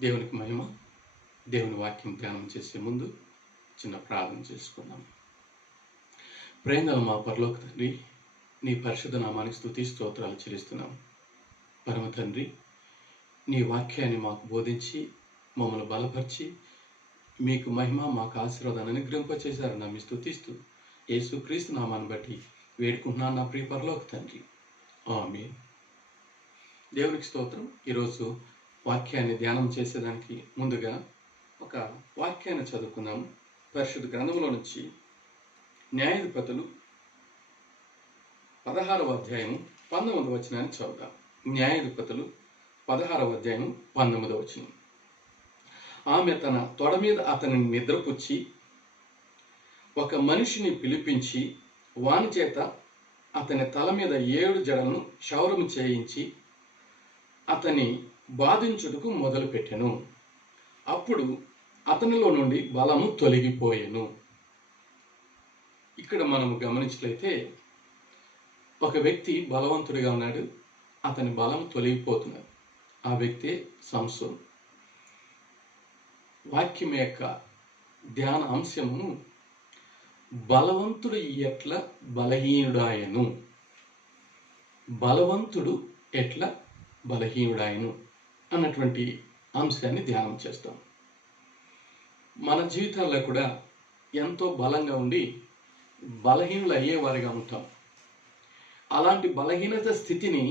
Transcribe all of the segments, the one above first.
దేవునికి మహిమ. దేవుని వాక్యం ధ్యానం చేసే ముందు చిన్న ప్రార్థన చేసుకుందాం. ప్రేమగల మా పరలోక తండ్రి, నీ పరిశుద్ధ నామానికి స్తుతి స్తోత్రాలు చెల్లిస్తున్నాం. పరమ తండ్రి, నీ వాక్యాన్ని మాకు బోధించి మమ్మల్ని బలపరిచి మీకు మహిమ మాకు ఆశీర్వాదాన్ని అనుగ్రహింపచేశారు. నమ్మి స్తుతిస్తూ యేసుక్రీస్తు నామాన్ని బట్టి వేడుకుంటున్నాను నా ప్రియ పరలోక తండ్రి. ఆమేన్. దేవునికి స్తోత్రం. ఈరోజు వాక్యాన్ని ధ్యానం చేసేదానికి ముందుగా ఒక వాక్యాన్ని చదువుకుందాం. పరిశుద్ధ గ్రంథంలో నుంచి న్యాయాధిపతులు 16వ అధ్యాయం 19వ వచనాన్ని చదువుదాం. న్యాయాధిపతులు 16వ అధ్యాయం 19వ వచనం. ఆమె తన తొడ మీద అతనిని నిద్రపుచ్చి ఒక మనిషిని పిలిపించి వాని చేత అతని తల మీద 7 జడలను క్షౌరము చేయించి అతని బాధించుటకు మొదలుపెట్టెను. అప్పుడు అతనిలో నుండి బలము తొలగిపోయెను. ఇక్కడ మనం గమనించినట్లయితే ఒక వ్యక్తి బలవంతుడిగా ఉన్నాడు, అతని బలం తొలగిపోతున్నాడు. ఆ వ్యక్తి సంసోను. వాక్యం యొక్క ధ్యాన అంశము బలవంతుడు ఎట్లా బలహీనుడాయను. బలవంతుడు ఎట్లా బలహీనుడాయను అన్నటువంటి అంశాన్ని ధ్యానం చేస్తాం. మన జీవితాల్లో కూడా ఎంతో బలంగా ఉండి బలహీనులు అయ్యేవారిగా ఉంటాం. అలాంటి బలహీనత స్థితిని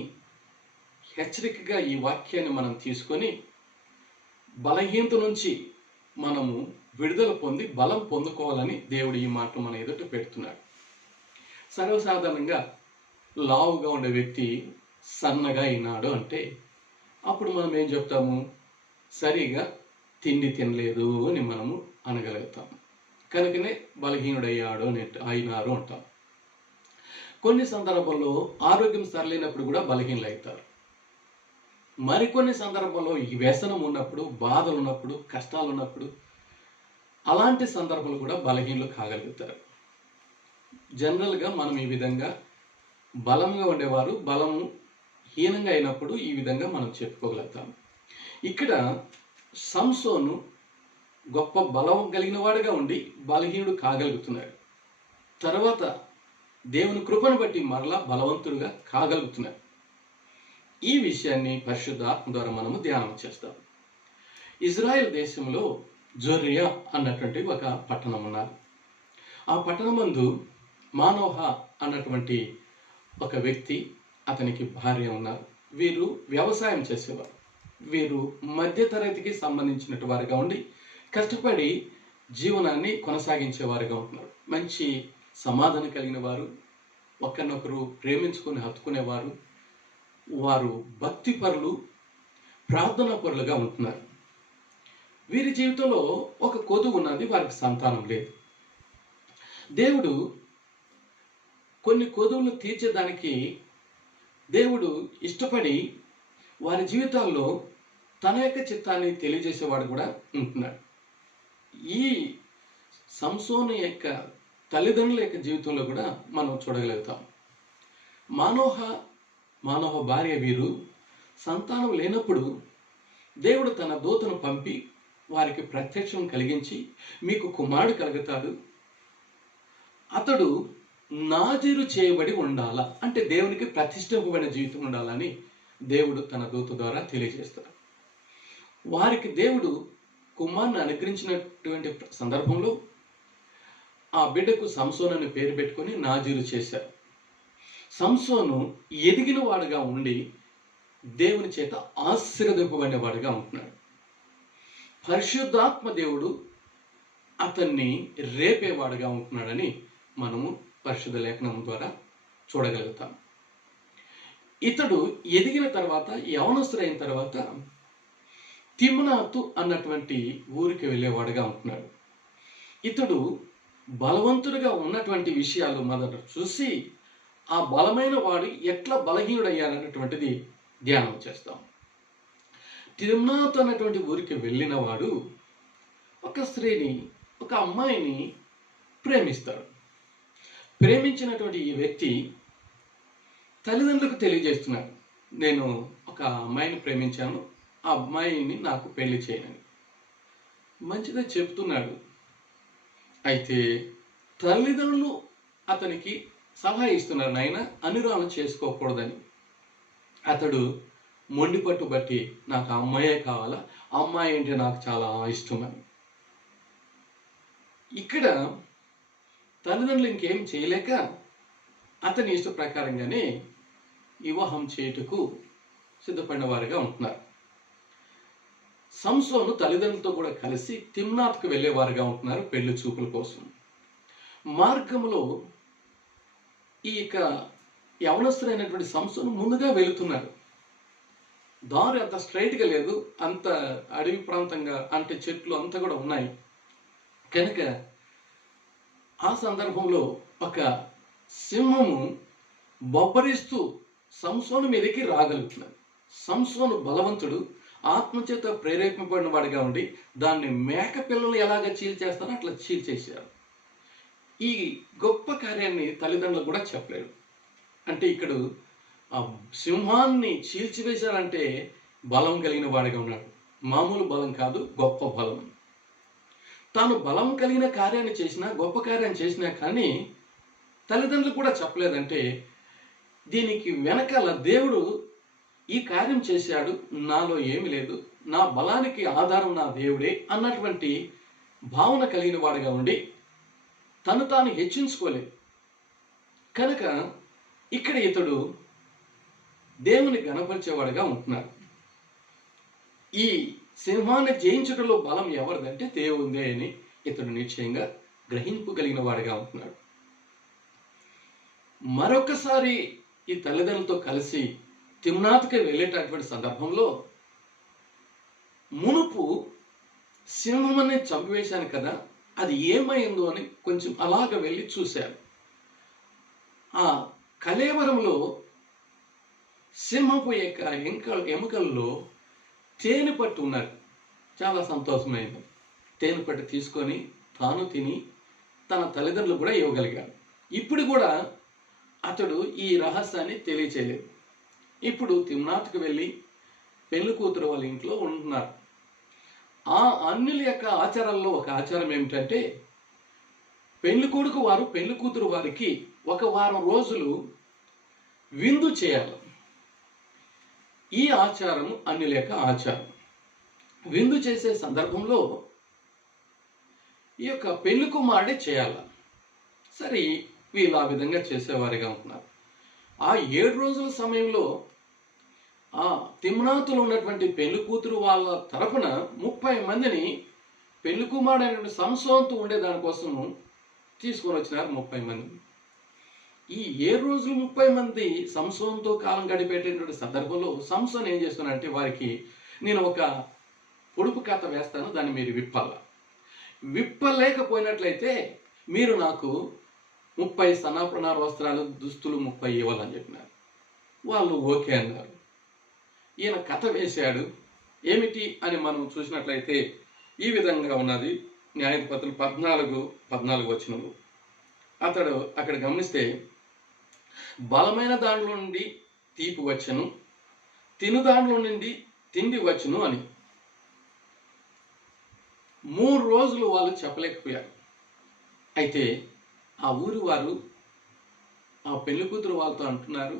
హెచ్చరికగా ఈ వాక్యాన్ని మనం తీసుకొని బలహీనత నుంచి మనము విడుదల పొంది బలం పొందుకోవాలని దేవుడు ఈ మాట మన ఎదుట పెడుతున్నాడు. సర్వసాధారణంగా లావుగా ఉండే వ్యక్తి సన్నగా అయినాడు అంటే అప్పుడు మనం ఏం చెప్తాము? సరిగా తిండి తినలేదు అని మనము అనగలుగుతాం. కనుకనే బలహీనుడయ్యాడు అయినారు అంటాం. కొన్ని సందర్భాల్లో ఆరోగ్యం సరలేనప్పుడు కూడా బలహీనలు అవుతారు. మరికొన్ని సందర్భాల్లో ఈ వ్యసనం ఉన్నప్పుడు, బాధలు ఉన్నప్పుడు, కష్టాలు ఉన్నప్పుడు అలాంటి సందర్భాలు కూడా బలహీనలు కాగలుగుతారు. జనరల్గా మనం ఈ విధంగా బలంగా ఉండేవారు బలము హీనంగా అయినప్పుడు ఈ విధంగా మనం చెప్పుకోగలుగుతాం. ఇక్కడ సంసోను గొప్ప బలం కలిగిన వాడుగా ఉండి బలహీనుడు కాగలుగుతున్నాడు. తర్వాత దేవుని కృపను బట్టి మరలా బలవంతుడుగా కాగలుగుతున్నాడు. ఈ విషయాన్ని పరిశుద్ధాత్మ ద్వారా మనము ధ్యానం చేస్తాం. ఇజ్రాయెల్ దేశంలో జొర్రియా అన్నటువంటి ఒక పట్టణం ఉన్నారు. ఆ పట్టణమందు మానోహ అన్నటువంటి ఒక వ్యక్తి, అతనికి భార్య ఉన్నారు. వీరు వ్యవసాయం చేసేవారు. వీరు మధ్యతరగతికి సంబంధించినటువంటి వారుగా ఉండి కష్టపడి జీవనాన్ని కొనసాగించేవారుగా ఉంటున్నారు. మంచి సమాధానం కలిగిన వారు, ఒకరినొకరు ప్రేమించుకొని హత్తుకునేవారు, వారు భక్తి పరులు, ప్రార్థనా పరులుగా ఉంటున్నారు. వీరి జీవితంలో ఒక కొదువు ఉన్నది, వారికి సంతానం లేదు. దేవుడు కొన్ని కొదువులు తీర్చేదానికి దేవుడు ఇష్టపడి వారి జీవితాల్లో తన యొక్క చిత్తాన్ని తెలియజేసేవాడు కూడా ఉంటున్నాడు. ఈ సంసోను యొక్క తల్లిదండ్రుల యొక్క జీవితంలో కూడా మనం చూడగలుగుతాం. మానోహ భార్య వీరు సంతానం లేనప్పుడు దేవుడు తన దూతను పంపి వారికి ప్రత్యక్షం కలిగించి మీకు కుమారుడు కలుగుతాడు, అతడు నాజీరు చేయబడి ఉండాలా అంటే దేవునికి ప్రతిష్ఠింపబడిన జీవితం ఉండాలని దేవుడు తన దూత ద్వారా తెలియజేస్తాడు. వారికి దేవుడు కుమారుని అనుగ్రహించినటువంటి సందర్భంలో ఆ బిడ్డకు సంసోను అని పేరు పెట్టుకొని నాజీరు చేశారు. సంసోను ఎదిగిన వాడుగా ఉండి దేవుని చేత ఆశీర్వదింపబడిన వాడుగా ఉంటున్నాడు. పరిశుద్ధాత్మ దేవుడు అతన్ని రేపేవాడుగా ఉంటున్నాడని మనము పరిశుద్ధ లేఖనం ద్వారా చూడగలుగుతాం. ఇతడు ఎదిగిన తర్వాత, యవనస్తుడైన తర్వాత తిమ్నాతు అన్నటువంటి ఊరికి వెళ్ళేవాడుగా ఉంటున్నాడు. ఇతడు బలవంతుడిగా ఉన్నటువంటి విషయాలు మొదట చూసి ఆ బలమైన వాడు ఎట్లా బలహీనుడయ్యాడన్నటువంటిది ధ్యానం చేస్తాం. తిమ్నాతు అన్నటువంటి ఊరికి వెళ్ళిన వాడు ఒక స్త్రీని, ఒక అమ్మాయిని ప్రేమిస్తాడు. ప్రేమించినటువంటి ఈ వ్యక్తి తల్లిదండ్రులకు తెలియజేస్తున్నాడు, నేను ఒక అమ్మాయిని ప్రేమించాను, ఆ అమ్మాయిని నాకు పెళ్లి చేయనని. మంచిదే చెప్తున్నాడు. అయితే తల్లిదండ్రులు అతనికి సలహా ఇస్తున్నారు, నాయన అనురాగం చేసుకోకూడదని. అతడు మొండి పట్టుబట్టి నాకు ఆ అమ్మాయే కావాలా, ఆ అమ్మాయి అంటే నాకు చాలా ఇష్టమని. ఇక్కడ తల్లిదండ్రులు ఇంకేం చేయలేక అతని ఇష్ట ప్రకారంగానే వివాహం చేయుటకు సిద్ధపడిన వారుగా ఉంటున్నారు. సంసోను తల్లిదండ్రులతో కూడా కలిసి తిమ్నాత్కు వెళ్ళేవారుగా ఉంటున్నారు పెళ్లి చూపుల కోసం. మార్గంలో ఈ యవనస్తుడైనటువంటి సంసోను ముందుగా వెళుతున్నారు. దారి అంత స్ట్రైట్గా లేదు, అంత అడవి ప్రాంతంగా, అంటే చెట్లు అంతా కూడా ఉన్నాయి కనుక ఆ సందర్భంలో ఒక సింహము బొబ్బరిస్తూ సంసోను మీదకి రాగలుగుతున్నది. సంసోను బలవంతుడు, ఆత్మచేత ప్రేరేపింపబడిన వాడిగా ఉండి దాన్ని మేక పిల్లలు ఎలాగ చీల్చేస్తారో అట్లా చీల్చేశారు. ఈ గొప్ప కార్యాన్ని తల్లిదండ్రులు కూడా చెప్పలేరు. అంటే ఇక్కడ ఆ సింహాన్ని చీల్చివేశారంటే బలం కలిగిన వాడిగా ఉన్నాడు. మామూలు బలం కాదు, గొప్ప బలం. తాను బలం కలిగిన కార్యాన్ని చేసినా, గొప్ప కార్యాన్ని చేసినా కానీ తల్లిదండ్రులు కూడా చెప్పలేదంటే దీనికి వెనకాల దేవుడు ఈ కార్యం చేశాడు, నాలో ఏమి లేదు, నా బలానికి ఆధారం నా దేవుడే అన్నటువంటి భావన కలిగిన వాడిగా ఉండి తను తాను హెచ్చించుకోలేదు కనుక ఇక్కడ ఇతడు దేవుని గణపరిచేవాడుగా ఉంటున్నాడు. ఈ సింహాన్ని జయించుటలో బలం ఎవరిదంటే దేవుందే అని ఇతడు నిశ్చయంగా గ్రహింపగలిగిన వాడిగా ఉంటున్నాడు. మరొకసారి ఈ తల్లిదండ్రులతో కలిసి తిమ్నాతుకి వెళ్ళేటటువంటి సందర్భంలో మునుపు సింహమని చంపివేశాను కదా, అది ఏమైందో అని కొంచెం అలాగ వెళ్ళి చూశారు. ఆ కళేవరంలో సింహపు ఎముకల్లో తేనె పట్టు ఉన్నారు. చాలా సంతోషమైంది. తేనె పట్టు తీసుకొని తాను తిని తన తల్లిదండ్రులు కూడా ఇవ్వగలిగాడు. ఇప్పుడు కూడా అతడు ఈ రహస్యాన్ని తెలియచేయలేదు. ఇప్పుడు తిమ్నాతుకు వెళ్ళి పెళ్లి కూతురు వాళ్ళ ఇంట్లో ఉంటున్నారు. ఆ అన్యుల యొక్క ఆచారాల్లో ఒక ఆచారం ఏమిటంటే పెళ్లి కొడుకు వారు పెళ్లి కూతురు వారికి ఒక వారం రోజులు విందు చేయాలి. ఈ ఆచారం అన్యుల యొక్క ఆచారం. విందు చేసే సందర్భంలో ఈ యొక్క పెళ్లి కుమారుడే చేయాలి. సరే, వీళ్ళు ఆ విధంగా చేసేవారిగా ఉంటున్నారు. ఆ 7 రోజుల సమయంలో ఆ తిమ్నాతులో ఉన్నటువంటి పెళ్లి కూతురు వాళ్ళ తరపున 30 మందిని పెళ్లి కుమారుడైన సంసోనుతో ఉండే దానికోసం తీసుకొని వచ్చినారు. 30 మంది. ఈ 7 రోజులు 30 మంది సంసోనుతో కాలం గడిపేటటువంటి సందర్భంలో సంసోను ఏం చేస్తున్నాడంటే వారికి నేను ఒక పొడుపు కథ వేస్తాను, దాన్ని మీరు విప్పలేకపోయినట్లయితే మీరు నాకు 30 సన్నాప్రనార వస్త్రాలు, దుస్తులు 30 ఇవ్వాలని చెప్పినారు. వాళ్ళు ఓకే అన్నారు. ఈయన కథ వేశాడు. ఏమిటి అని మనం చూసినట్లయితే ఈ విధంగా ఉన్నది. న్యాయాధిపతులు 14 వచనము. అతడు అక్కడ గమనిస్తే బలమైన దాంట్లో నుండి తీపి వచ్చను, తిను దాంట్లో నుండి తిండి వచ్చును అని 3 రోజులు వాళ్ళు చెప్పలేకపోయారు. అయితే ఆ ఊరి వారు ఆ పెళ్లి కూతురు వాళ్ళతో అంటున్నారు,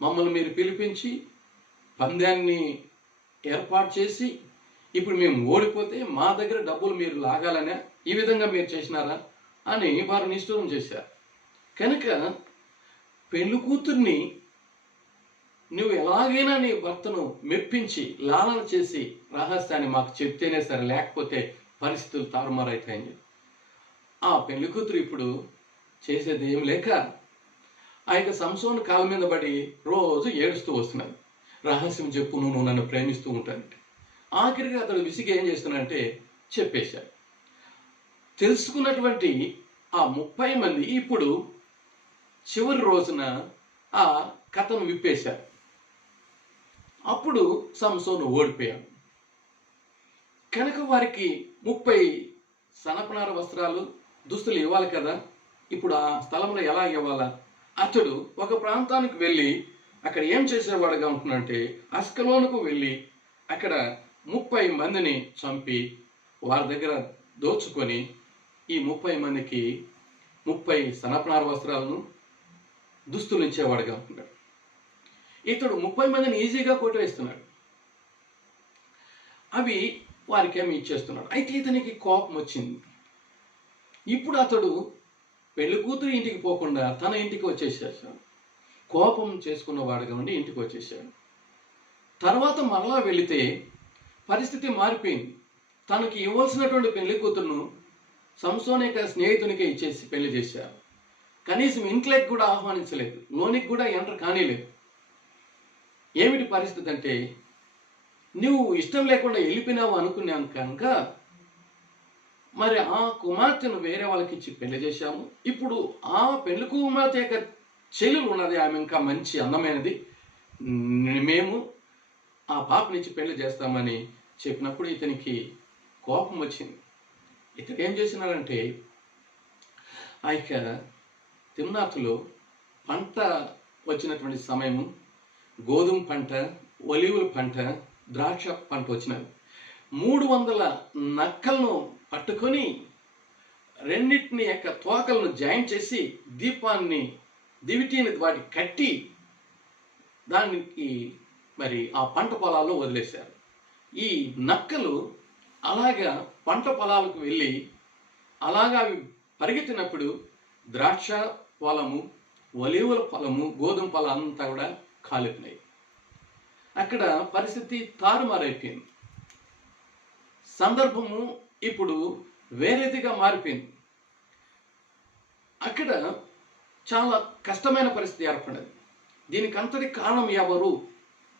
మమ్మల్ని మీరు పిలిపించి పందాన్ని ఏర్పాటు చేసి ఇప్పుడు మేము ఓడిపోతే మా దగ్గర డబ్బులు మీరు లాగాలనే ఈ విధంగా మీరు చేసినారా అని వారు నిష్ఠూరం చేశారు. కనుక పెళ్లి కూతుర్ని నువ్వు ఎలాగైనా నీ భర్తను మెప్పించి లాలన చేసి రహస్యాన్ని మాకు చెప్తేనే సరే, లేకపోతే పరిస్థితులు తారుమారైతాయని చెప్పి ఆ పెళ్లి కూతురు ఇప్పుడు చేసేది ఏం లేక ఆ యొక్క సంసోను కాళ్ళ మీద పడి రోజు ఏడుస్తూ వస్తున్నాడు. రహస్యం చెప్పు, నువ్వు నన్ను ప్రేమిస్తూ ఉంటానంటే. ఆఖరిగా అతడు విసిగి ఏం చేస్తున్నాడంటే చెప్పేశాడు. తెలుసుకున్నటువంటి ఆ 30 మంది ఇప్పుడు చివరి రోజున ఆ కథను విప్పేశారు. అప్పుడు సంసోను ఓడిపోయాడు. కనుక వారికి 30 సనపనార వస్త్రాలు, దుస్తులు ఇవ్వాలి కదా. ఇప్పుడు ఆ స్థలంలో ఎలా ఇవ్వాలా? అతడు ఒక ప్రాంతానికి వెళ్ళి అక్కడ ఏం చేసేవాడుగా ఉంటున్నాడంటే అస్కలోనుకు వెళ్ళి అక్కడ 30 మందిని చంపి వారి దగ్గర దోచుకొని ఈ 30 మందికి 30 సనపనార వస్త్రాలను దుస్తులు ఇచ్చేవాడుగా ఉంటాడు. ఇతడు 30 మందిని ఈజీగా కొట్టివేస్తున్నాడు. అవి వారికేమి ఇచ్చేస్తున్నాడు. అయితే ఇతనికి కోపం వచ్చింది. ఇప్పుడు అతడు పెళ్లి కూతురు ఇంటికి పోకుండా తన ఇంటికి వచ్చేసేసాడు. కోపం చేసుకున్నవాడుగా ఉండి ఇంటికి వచ్చేసాడు. తర్వాత మరలా వెళితే పరిస్థితి మారిపోయింది. తనకి ఇవ్వాల్సినటువంటి పెళ్లి కూతురును సంసోన్ యొక్క స్నేహితునికే ఇచ్చేసి పెళ్లి చేశారు. కనీసం ఇంట్లోకి కూడా ఆహ్వానించలేదు, లోనికి కూడా ఎంటర్ కానీలేదు. ఏమిటి పరిస్థితి అంటే, నువ్వు ఇష్టం లేకుండా వెళ్ళిపోయినావు అనుకున్నాం కనుక మరి ఆ కుమార్తెను వేరే వాళ్ళకి ఇచ్చి పెళ్లి చేశాము. ఇప్పుడు ఆ పెళ్లి కుమార్తె యొక్క చెల్లెలు ఉన్నది, ఆమె ఇంకా మంచి అందమైనది, మేము ఆ పాపనిచ్చి పెళ్లి చేస్తామని చెప్పినప్పుడు ఇతనికి కోపం వచ్చింది. ఇతను ఏం చేసినాడంటే, ఆ యొక్క తిమ్నాతులో పంట వచ్చినటువంటి సమయము, గోధుమ పంట, ఒలివుల పంట, ద్రాక్ష పంట వచ్చినది. 300 నక్కలను పట్టుకొని రెండింటిని యొక్క తోకలను జాయింట్ చేసి దివిటీని వాటి కట్టి దానికి మరి ఆ పంట పొలాల్లో వదిలేశారు. ఈ నక్కలు అలాగా పంట పొలాలకు వెళ్ళి అలాగా అవి పరిగెత్తినప్పుడు ద్రాక్ష పొలము, ఒలివుల పొలము, గోధుమ పొలం అంతా కూడా కాలిపోయినాయి. అక్కడ పరిస్థితి తారుమారైపోయింది. సందర్భము ఇప్పుడు వేరేదిగా మారిపోయింది. అక్కడ చాలా కష్టమైన పరిస్థితి ఏర్పడింది. దీనికి అంతటి కారణం ఎవరు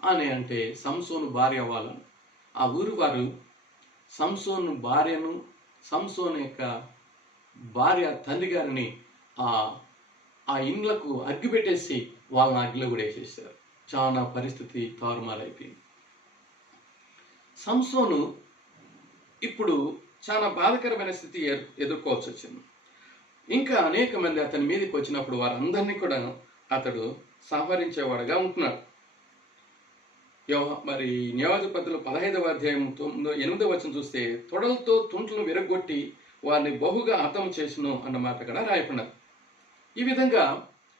అని అంటే సంసోను భార్య వాళ్ళు. ఆ ఊరు వారు సంసోను భార్యను, సంసోను యొక్క భార్య తండ్రి గారిని ఆ ఇండ్లకు అగ్గి పెట్టేసి వాళ్ళని అగ్గిలో కూడా వేసేసారు. చాలా పరిస్థితి తారుమారైపోయింది. సంసోను ఇప్పుడు చాలా బాధాకరమైన స్థితి ఎదుర్కోవాల్సి వచ్చింది. ఇంకా అనేక మంది అతని మీదకి వచ్చినప్పుడు వారందరినీ కూడా అతడు సంహరించేవాడుగా ఉంటున్నాడు. మరి న్యాయాధిపతులు 15వ అధ్యాయం 8వ వచనం చూస్తే, తొడలతో తుంట్లను విరగొట్టి వారిని బహుగా హతం చేసును అన్న మాట కూడా రాయపడినది. ఈ విధంగా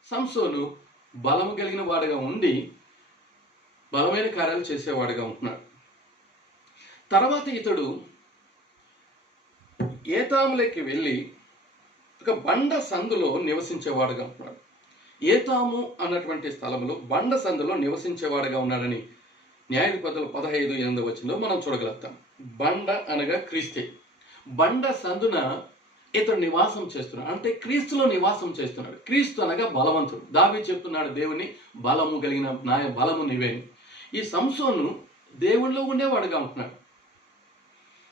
సంసోను బలము కలిగిన వాడుగా ఉండి బలమైన కార్యాలు చేసేవాడుగా ఉంటున్నాడు. తర్వాత ఇతడు ఏతాములకి వెళ్ళి ఒక బండ సందులో నివసించేవాడుగా ఉంటున్నాడు. ఏతాము అన్నటువంటి స్థలంలో బండ సందులో నివసించేవాడుగా ఉన్నాడని న్యాయాధిపతులు 15:8 వచనంలో మనం చూడగలుగుతాం. బండ అనగా క్రీస్తే. బండ సందున ఇతడు నివాసం చేస్తున్నాడు, అంటే క్రీస్తులో నివాసం చేస్తున్నాడు. క్రీస్తు అనగా బలవంతుడు. దావీదు చెప్తున్నాడు, దేవుని బలము కలిగిన నా బలము నీవేని. ఈ సంసోను దేవునిలో ఉండేవాడుగా ఉంటున్నాడు.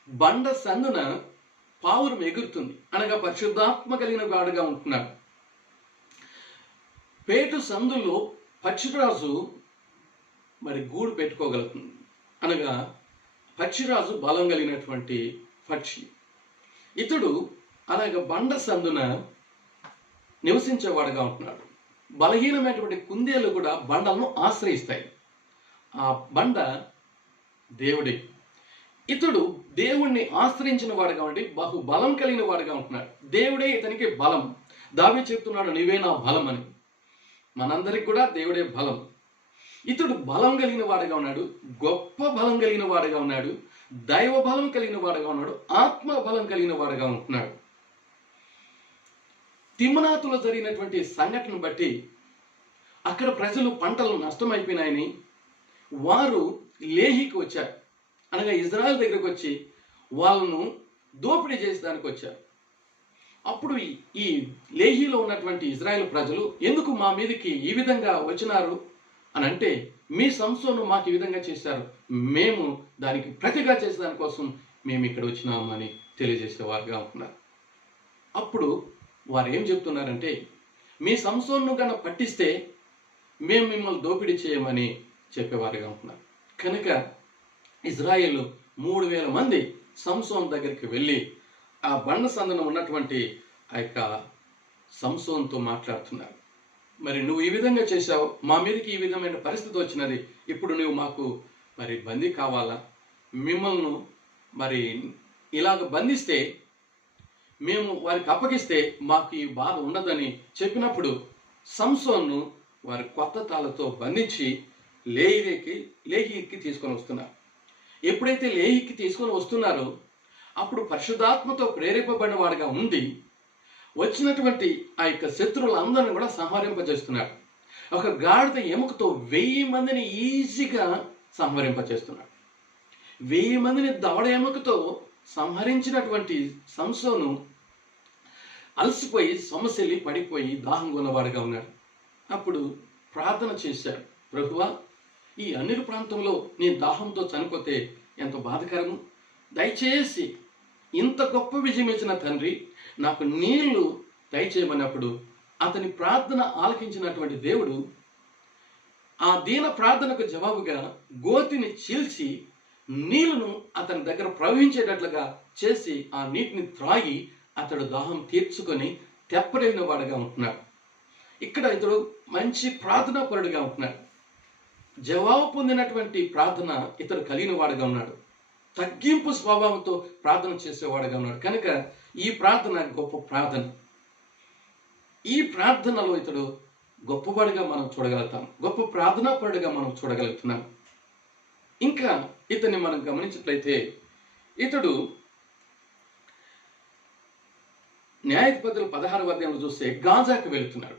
బండ సందున పావురం ఎగురుతుంది, అనగా పరిశుద్ధాత్మ కలిగిన వాడుగా ఉంటున్నాడు. పేటు సందులో పక్షిరాజు మరి గూడు పెట్టుకోగలుగుతుంది, అనగా పక్షిరాజు బలం కలిగినటువంటి పక్షి. ఇతడు అలాగే బండ సందున నివసించేవాడుగా ఉంటున్నాడు. బలహీనమైనటువంటి కుందేలు కూడా బండలను ఆశ్రయిస్తాయి. ఆ బండ దేవుడే. ఇతడు దేవుణ్ణి ఆశ్రయించిన వాడుగా ఉండి బహు బలం కలిగిన వాడుగా ఉంటున్నాడు. దేవుడే ఇతనికి బలం. దావీదు చెప్తున్నాడు, నీవే నా బలం అని. మనందరికి కూడా దేవుడే బలం. ఇతడు బలం కలిగిన వాడుగా ఉన్నాడు, గొప్ప బలం కలిగిన వాడుగా ఉన్నాడు, దైవ బలం కలిగిన వాడుగా ఉన్నాడు, ఆత్మ బలం కలిగిన వాడుగా ఉంటున్నాడు. తిమ్నాతులో జరిగినటువంటి సంఘటన బట్టి అక్కడ ప్రజలు పంటలు నష్టమైపోయినాయని వారు లేహికి వచ్చారు, అనగా ఇజ్రాయెల్ దగ్గరకు వచ్చి వాళ్ళను దోపిడీ చేసేదానికి వచ్చారు. అప్పుడు ఈ లేహిలో ఉన్నటువంటి ఇజ్రాయెల్ ప్రజలు, ఎందుకు మా మీదకి ఈ విధంగా వచ్చినారు అని అంటే, మీ సంసోను మాకు ఈ విధంగా చేశారు, మేము దానికి ప్రతిగా చేసేదానికోసం మేము ఇక్కడ వచ్చినాము అని తెలియజేసేవారుగా ఉంటున్నారు. అప్పుడు వారు ఏం చెప్తున్నారంటే, మీ సంసోను కన్నా పట్టిస్తే మేము మిమ్మల్ని దోపిడీ చేయమని చెప్పేవారుగా ఉంటున్నారు. కనుక ఇజ్రాయేలు 3000 మంది సంసోన్ దగ్గరికి వెళ్ళి ఆ బండ సందున ఉన్నటువంటి ఆ యొక్క సంసోన్తో మాట్లాడుతున్నారు. మరి నువ్వు ఈ విధంగా చేశావు, మా మీదకి ఈ విధమైన పరిస్థితి వచ్చినది, ఇప్పుడు నువ్వు మాకు మరి బందీ కావాలా, మిమ్మల్ని మరి ఇలాగ బంధిస్తే మేము వారికి అప్పగిస్తే మాకు ఈ బాధ ఉండదని చెప్పినప్పుడు సంసోన్ను వారి కొత్త తాళ్ళతో బంధించి లేహీకి తీసుకొని వస్తున్నారు. ఎప్పుడైతే లేహీకి తీసుకొని వస్తున్నారో అప్పుడు పరిశుద్ధాత్మతో ప్రేరేపబడిన వాడిగా ఉండి వచ్చినటువంటి ఆ యొక్క శత్రువులందరినీ కూడా సంహరింపజేస్తున్నాడు. ఒక గాడిద ఎముకతో 1000 మందిని ఈజీగా సంహరింపజేస్తున్నాడు. 1000 మందిని దవడ ఎముకతో సంహరించినటువంటి సంసోను అలసిపోయి సొమ్మసిల్లి పడిపోయి దాహం కొన్నవాడుగా ఉన్నాడు. అప్పుడు ప్రార్థన చేశాడు, ప్రభువా, ఈ అన్నిటి ప్రాంతంలో నేను దాహంతో చనిపోతే ఎంత బాధకరము. దయచేసి ఇంత గొప్ప విజయం ఇచ్చిన తండ్రి నాకు నీళ్లు దయచేయమన్నప్పుడు అతని ప్రార్థన ఆలకించినటువంటి దేవుడు ఆ దీన ప్రార్థనకు జవాబుగా గోతిని చీల్చి నీళ్లను అతని దగ్గర ప్రవహించేటట్లుగా చేసి ఆ నీటిని త్రాగి అతడు దాహం తీర్చుకొని తెప్పలేని వాడుగా ఉంటున్నాడు. ఇక్కడ ఇతడు మంచి ప్రార్థనా పరుడుగా ఉంటున్నాడు. జవాబు పొందినటువంటి ప్రార్థన ఇతడు కలిగిన వాడుగా ఉన్నాడు. తగ్గింపు స్వభావంతో ప్రార్థన చేసేవాడుగా ఉన్నాడు. కనుక ఈ ప్రార్థన గొప్ప ప్రార్థన. ఈ ప్రార్థనలో ఇతడు గొప్పవాడిగా మనం చూడగలుగుతాం. గొప్ప ప్రార్థనా పరుడుగా మనం చూడగలుగుతున్నాం. ఇంకా ఇతన్ని మనం గమనించినట్లయితే ఇతడు న్యాయాధిపతులు 16వ అధ్యాయంలో చూస్తే గాజాకు వెళుతున్నాడు.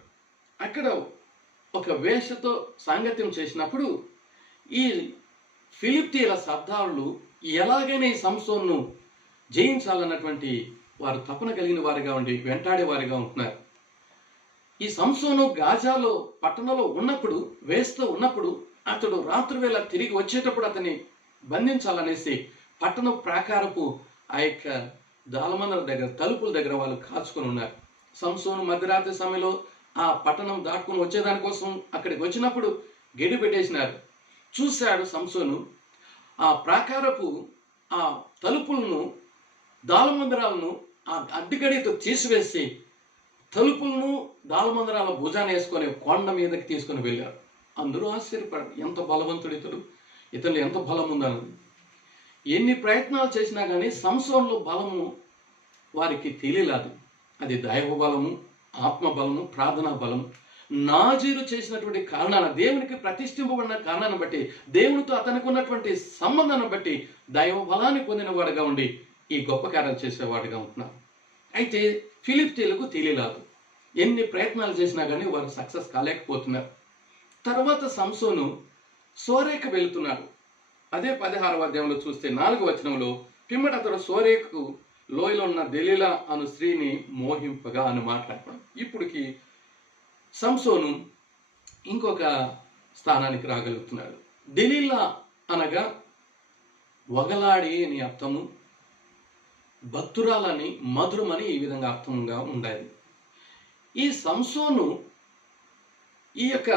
అక్కడ ఒక వేషతో సాంగత్యం చేసినప్పుడు ఈ ఫిలిప్తీయుల సర్దారులు ఎలాగైనా ఈ సంసోన్ను జయించాలన్నటువంటి వారు తపన కలిగిన వారిగా ఉండి వెంటాడే వారిగా ఉంటున్నారు. ఈ సంసోను గాజాలో పట్టణంలో ఉన్నప్పుడు వేస్తూ ఉన్నప్పుడు అతడు రాత్రి వేళ తిరిగి వచ్చేటప్పుడు అతన్ని బంధించాలనేసి పట్టణం ప్రాకారపు ఆ యొక్క దాలమందల దగ్గర తలుపుల దగ్గర వాళ్ళు కాచుకొని ఉన్నారు. సంసోను మధ్యరాత్రి సమయంలో ఆ పట్టణం దాటుకుని వచ్చేదానికోసం అక్కడికి వచ్చినప్పుడు గడి పెట్టేసినారు. చూశాడు సంసోను ఆ ప్రాకారపు ఆ తలుపులను దాలమందిరాలను ఆ అడ్డుగడితో తీసివేసి తలుపులను దాలమందిరాల భుజాన వేసుకొని కొండ మీదకి తీసుకొని వెళ్ళారు. అందరూ ఆశ్చర్యపడారు, ఎంత బలవంతుడు ఇతను ఎంత బలం ఉందని. ఎన్ని ప్రయత్నాలు చేసినా కానీ సంసోన్లో బలము వారికి తెలియలేదు. అది దైవ బలము, ఆత్మ బలము, ప్రార్థనా బలము. నాజీరు చేసినటువంటి కారణాన, దేవునికి ప్రతిష్ఠింపబడిన కారణాన్ని బట్టి, దేవునితో అతనికి ఉన్నటువంటి సంబంధాన్ని బట్టి దైవ బలాన్ని పొందిన వాడుగా ఉండి ఈ గొప్ప కార్యాలు చేసేవాడుగా ఉంటున్నారు. అయితే ఫిలిప్తీయులకు తెలియలేదు. ఎన్ని ప్రయత్నాలు చేసినా కానీ వారు సక్సెస్ కాలేకపోతున్నారు. తర్వాత సంసోను సోరేకు వెళుతున్నాడు. అదే 16వ అధ్యాయంలో చూస్తే 4వ వచనంలో పిమ్మట అతడు సోరేకు లోయలో ఉన్న దెలీలా అను స్త్రీని మోహింపగా అని మాట్లాడతాడు. ఇప్పుడుకి సంసోను ఇంకొక స్థానానికి రాగలుగుతున్నాడు. దెలీలా అనగా వగలాడి అని అర్థము, భక్తురాలని, మధురమని ఈ విధంగా అర్థంగా ఉండాలి. ఈ సంసోను ఈ యొక్క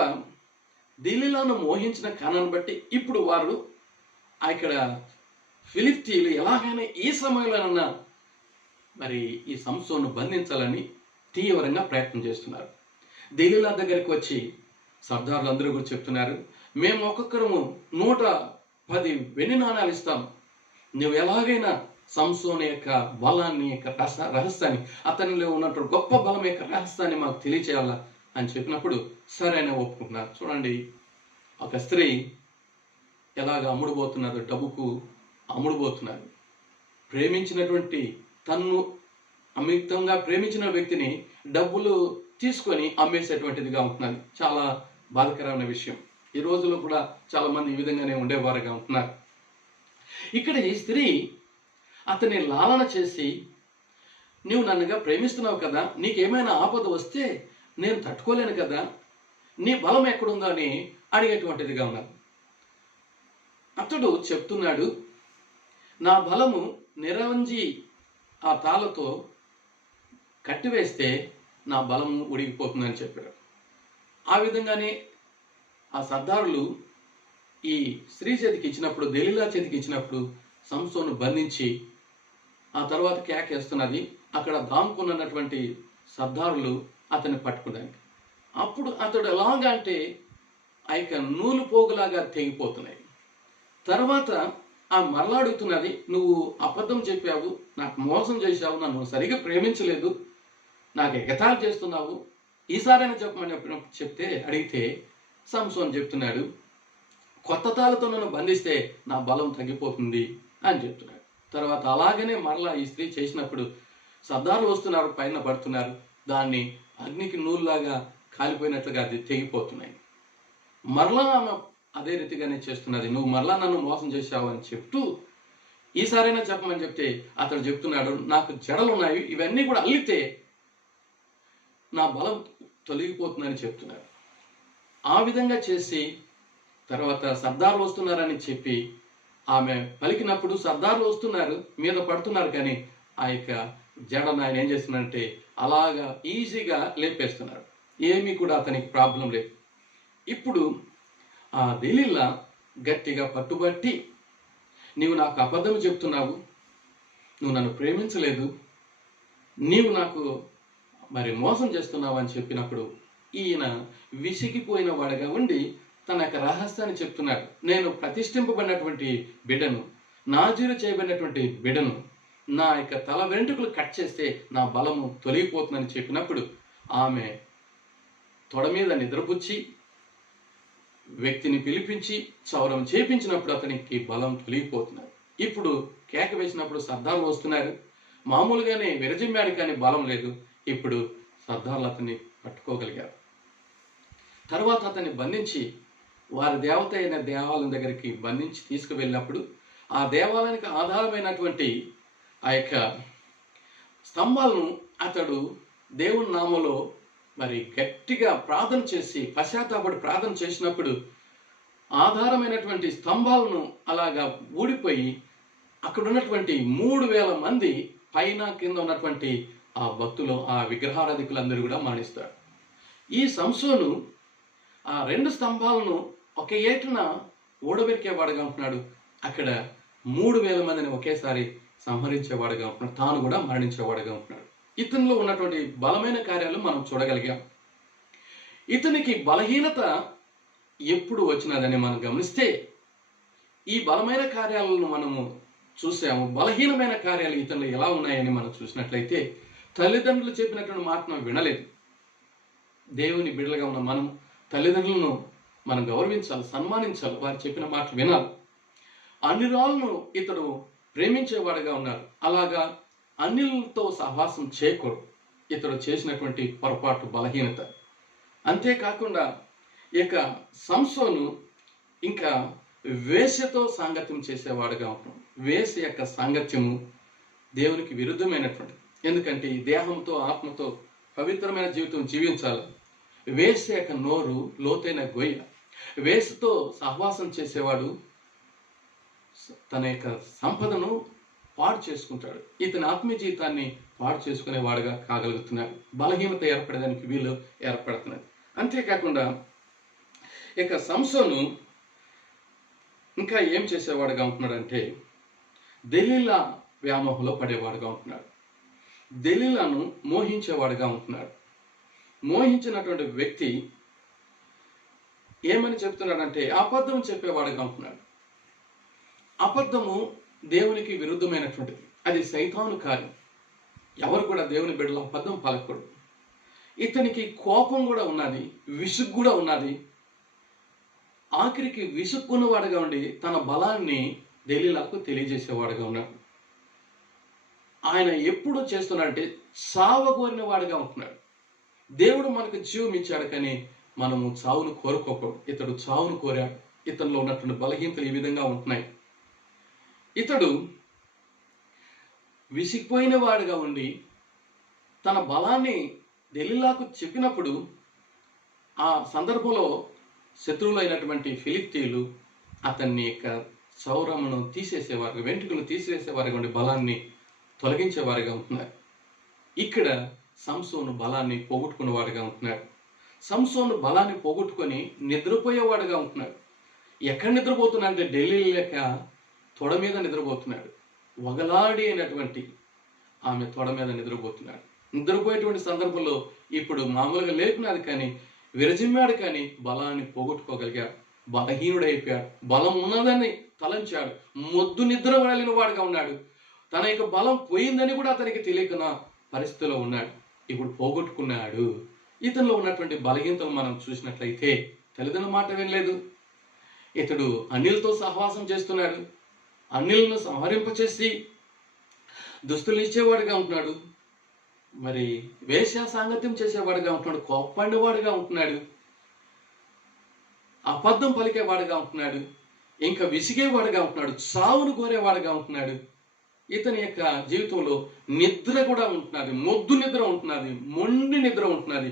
దెలీలాను మోహించిన కారణాన్ని బట్టి ఇప్పుడు వారు ఇక్కడ ఫిలిప్తీయులు ఎలాగైనా ఈ సమయంలోనన్నా మరి ఈ సంసోను బంధించాలని తీవ్రంగా ప్రయత్నం చేస్తున్నారు. దెలీలా దగ్గరికి వచ్చి సర్దారులు అందరూ కూడా చెప్తున్నారు, మేము ఒక్కొక్కరము 110 వెండి నాణాలు ఇస్తాం, నువ్వు ఎలాగైనా సంసోను యొక్క బలాన్ని యొక్క రహస్యాన్ని, అతనిలో ఉన్నటువంటి గొప్ప బలం యొక్క రహస్యాన్ని మాకు తెలియచేయాలా అని చెప్పినప్పుడు సరైన ఒప్పుకుంటున్నారు. చూడండి, ఒక స్త్రీ ఎలాగ అమ్ముడుపోతున్నారు, డబ్బుకు అమ్ముడుపోతున్నారు. ప్రేమించినటువంటి తన్ను అమితంగా ప్రేమించిన వ్యక్తిని డబ్బులు తీసుకొని అమ్మేసేటువంటిదిగా ఉంటున్నది. చాలా బాధాకరమైన విషయం. ఈ రోజుల్లో కూడా చాలా మంది ఈ విధంగానే ఉండేవారుగా ఉంటున్నారు. ఇక్కడ ఈ స్త్రీ అతన్ని లాలన చేసి, నీవు నన్నుగా ప్రేమిస్తున్నావు కదా, నీకేమైనా ఆపద వస్తే నేను తట్టుకోలేను కదా, నీ బలం ఎక్కడుందో అని అడిగేటువంటిదిగా ఉన్నది. అతడు చెప్తున్నాడు, నా బలము నిరవంజి ఆ తాళతో కట్టివేస్తే నా బలము ఉడిగిపోతుందని చెప్పాడు. ఆ విధంగానే ఆ సర్దారులు ఈ స్త్రీ చేతికి ఇచ్చినప్పుడు, దెలీలా చేతికి ఇచ్చినప్పుడు సంసోను బంధించి ఆ తర్వాత కేకేస్తున్నది. అక్కడ దాముకున్నటువంటి సర్దారులు అతన్ని పట్టుకోవడానికి. అప్పుడు అతడు ఎలాగా అంటే ఆ యొక్క నూలు పోగులాగా తెగిపోతున్నాయి. తర్వాత ఆ మరలా అడుగుతున్నది, నువ్వు అబద్ధం చెప్పావు, నాకు మోసం చేశావు, నన్ను సరిగా ప్రేమించలేదు, నాకు ఎగతాళి చేస్తున్నావు, ఈసారైనా చెప్పమని చెప్తే అడిగితే సంసోన్ చెప్తున్నాడు, కొత్త తాళ్ళతో నన్ను బంధిస్తే నా బలం తగ్గిపోతుంది అని చెప్తున్నాడు. తర్వాత అలాగనే మరలా ఈ స్త్రీ చేసినప్పుడు సర్దారులు వస్తున్నారు, పైన పడుతున్నారు, దాన్ని అగ్నికి నూలులాగా కాలిపోయినట్లుగా అది తెగిపోతున్నాయి. మరలా ఆమె అదే రీతిగానే చేస్తున్నది, నువ్వు మరలా నన్ను మోసం చేశావు అని చెప్తూ ఈసారైనా చెప్పమని చెప్తే అతడు చెప్తున్నాడు, నాకు జడలు ఉన్నాయి, ఇవన్నీ కూడా అల్లితే నా బలం తొలగిపోతుందని చెప్తున్నాడు. ఆ విధంగా చేసి తర్వాత సర్దారులు వస్తున్నారని చెప్పి ఆమె పలికినప్పుడు సర్దారులు వస్తున్నారు, మీద పడుతున్నారు, కానీ ఆ యొక్క జడను ఆయన ఏం చేస్తున్నారంటే అలాగా ఈజీగా లేపేస్తున్నారు, ఏమీ కూడా అతనికి ప్రాబ్లం లేదు. ఇప్పుడు ఆ దెలీలా గట్టిగా పట్టుబట్టి, నీవు నాకు అబద్ధం చెప్తున్నావు, నువ్వు నన్ను ప్రేమించలేదు, నీవు నాకు మరి మోసం చేస్తున్నావు అని చెప్పినప్పుడు ఈయన విసిగిపోయిన వాడిగా ఉండి తన యొక్క రహస్యాన్ని చెప్తున్నాడు. నేను ప్రతిష్ఠింపబడినటువంటి బిడ్డను, నాజీరు చేయబడినటువంటి బిడ్డను, నా యొక్క తల వెంట్రుకలు కట్ చేస్తే నా బలము తొలగిపోతుందని చెప్పినప్పుడు ఆమె తొడ మీద నిద్రపుచ్చి వ్యక్తిని పిలిపించి క్షౌరం చేపించినప్పుడు అతనికి బలం తొలగిపోతున్నారు. ఇప్పుడు కేక వేసినప్పుడు సర్దారులు వస్తున్నారు, మామూలుగానే విరజిమ్మాడు కానీ బలం లేదు. ఇప్పుడు సర్దారులు అతన్ని పట్టుకోగలిగారు. తర్వాత అతన్ని బంధించి వారి దేవత అయిన దేవాలయం దగ్గరికి బంధించి తీసుకువెళ్ళినప్పుడు ఆ దేవాలయానికి ఆధారమైనటువంటి ఆ యొక్క స్తంభాలను అతడు దేవుని నామంలో మరి గట్టిగా ప్రార్థన చేసి పశ్చాత్తాపడి ప్రార్థన చేసినప్పుడు ఆధారమైనటువంటి స్తంభాలను అలాగా ఊడిపోయి అక్కడ ఉన్నటువంటి 3,000 మంది పైన కింద ఉన్నటువంటి ఆ భక్తులు, ఆ విగ్రహారాధికులందరూ కూడా మరణిస్తారు. ఈ సంసోను ఆ 2 స్తంభాలను ఒక ఏటున ఊడబెరికేవాడుగా ఉంటున్నాడు. అక్కడ 3,000 మందిని ఒకేసారి సంహరించేవాడుగా ఉంటున్నాడు, తాను కూడా మరణించేవాడుగా ఉంటున్నాడు. ఇతనిలో ఉన్నటువంటి బలమైన కార్యాలు మనం చూడగలిగాం. ఇతనికి బలహీనత ఎప్పుడు వచ్చినదని మనం గమనిస్తే ఈ బలమైన కార్యాలను మనము చూసాము. బలహీనమైన కార్యాలు ఇతనిలో ఎలా ఉన్నాయని మనం చూసినట్లయితే తల్లిదండ్రులు చెప్పినటువంటి మాటను వినలేదు. దేవుని బిడ్డలుగా ఉన్న మనం తల్లిదండ్రులను మనం గౌరవించాలి, సన్మానించాలి, వారు చెప్పిన మాటలు వినాలి. అన్యురాలను ఇతడు ప్రేమించేవాడుగా ఉన్నారు. అలాగా అన్యులతో సహవాసం చేయకూడదు. ఇతడు చేసినటువంటి పొరపాటు, బలహీనత. అంతేకాకుండా ఇక సంసోను ఇంకా వేశ్యతో సాంగత్యం చేసేవాడుగా ఉంటాం. వేశ్య యొక్క సాంగత్యము దేవునికి విరుద్ధమైనటువంటిది. ఎందుకంటే ఈ దేహంతో ఆత్మతో పవిత్రమైన జీవితం జీవించాలి. వేశ్య యొక్క నోరు లోతైన గొయ్య. వేశ్యతో సహవాసం చేసేవాడు తన యొక్క సంపదను పాడు చేసుకుంటాడు. ఇతని ఆత్మీయ జీవితాన్ని పాడు చేసుకునేవాడుగా కాగలుగుతున్నాడు. బలహీనత ఏర్పడడానికి వీలు ఏర్పడుతున్నది. అంతేకాకుండా ఇక సంసోను ఇంకా ఏం చేసేవాడుగా ఉంటున్నాడంటే దెలీలా వ్యామోహంలో పడేవాడుగా ఉంటున్నాడు. దెలీలాను మోహించేవాడుగా ఉంటున్నాడు. మోహించినటువంటి వ్యక్తి ఏమని చెప్తున్నాడంటే అబద్ధం చెప్పేవాడుగా ఉంటున్నాడు. అబద్ధము దేవునికి విరుద్ధమైనటువంటిది. అది సైతాను కార్యం. ఎవరు కూడా దేవుని బిడ్డలు అబద్ధం పలకూడదు. ఇతనికి కోపం కూడా ఉన్నది, విసుగు కూడా ఉన్నది. ఆఖరికి విసుక్కున్నవాడుగా ఉండి తన బలాన్ని దెలీలాకు తెలియజేసేవాడుగా ఉన్నాడు. ఆయన ఎప్పుడు చేస్తున్నాడంటే సావగోరిన వాడుగా ఉంటున్నాడు. దేవుడు మనకు జీవం ఇచ్చాడు, కానీ మనము చావును కోరుకోకూడదు. ఇతడు చావును కోరాడు. ఇతనిలో ఉన్నటువంటి బలహీనతలు ఈ విధంగా ఉంటున్నాయి. ఇతడు విసిగిపోయిన వాడుగా ఉండి తన బలాన్ని దెలీలాకు చెప్పినప్పుడు ఆ సందర్భంలో శత్రువులైనటువంటి ఫిలిష్తీయులు అతన్ని యొక్క క్షౌరమును తీసేసేవారు, వెంట్రుకలు తీసివేసేవారుగా ఉండి బలాన్ని తొలగించేవారుగా ఉంటున్నారు. ఇక్కడ సంసోను బలాన్ని పోగొట్టుకునేవాడుగా ఉంటున్నాడు. సంసోను బలాన్ని పోగొట్టుకొని నిద్రపోయేవాడుగా ఉంటున్నాడు. ఎక్కడ నిద్రపోతున్నా అంటే దెలీలా యొక్క తొడ మీద నిద్రపోతున్నాడు. వగలాడి అయినటువంటి ఆమె తొడ మీద నిద్రపోతున్నాడు. నిద్రపోయేటువంటి సందర్భంలో ఇప్పుడు మామూలుగా లేకున్నది, కానీ విరజిమ్మాడు, కానీ బలాన్ని పోగొట్టుకోగలిగాడు. బలహీనుడైపోయాడు. బలం ఉన్నదని తలంచాడు. మొద్దు నిద్ర వెళ్ళిన వాడుగా ఉన్నాడు. తన యొక్క బలం పోయిందని కూడా అతనికి తెలియకున్న పరిస్థితిలో ఉన్నాడు. ఇప్పుడు పోగొట్టుకున్నాడు. ఇతనిలో ఉన్నటువంటి బలహీనతలు మనం చూసినట్లయితే తల్లిదండ్రుల మాట వినలేదు. ఇతడు అన్యులతో సహవాసం చేస్తున్నాడు. అన్యులను సంహరింపచేసి దుస్తులు ఇచ్చేవాడుగా ఉంటున్నాడు. మరి వేశ్య సాంగత్యం చేసేవాడుగా ఉంటున్నాడు. కోప్పండివాడుగా ఉంటున్నాడు. అబద్ధం పలికేవాడుగా ఉంటున్నాడు. ఇంకా విసిగేవాడుగా ఉంటున్నాడు. చావును కోరేవాడుగా ఉంటున్నాడు. ఇతని యొక్క జీవితంలో నిద్ర కూడా ఉంటున్నది. మొద్దు నిద్ర ఉంటున్నది. మొండి నిద్ర ఉంటున్నది.